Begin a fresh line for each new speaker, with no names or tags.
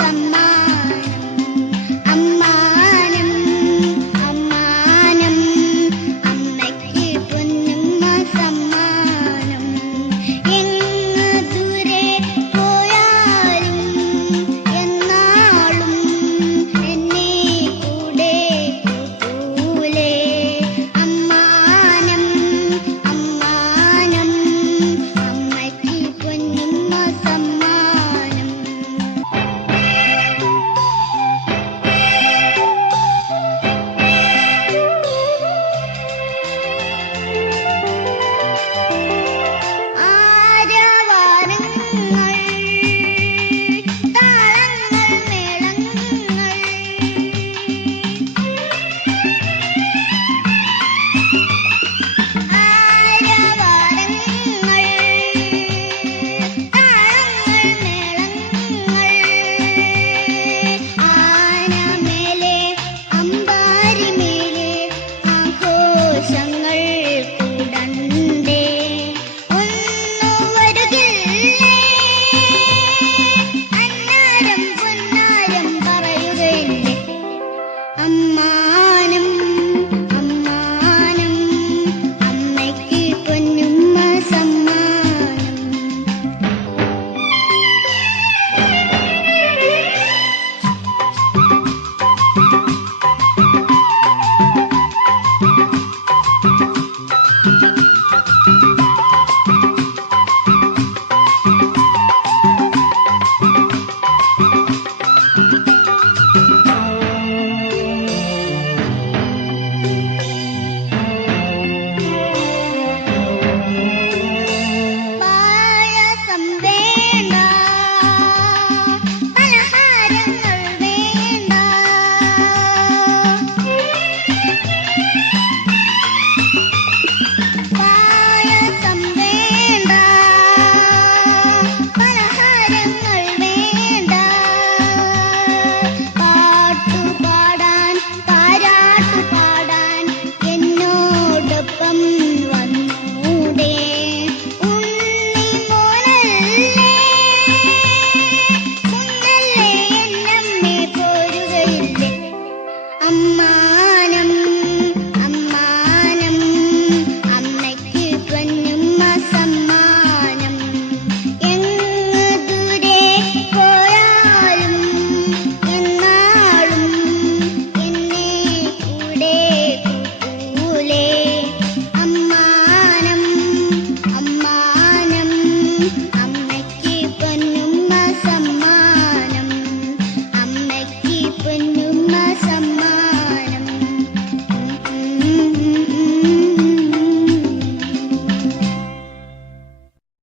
some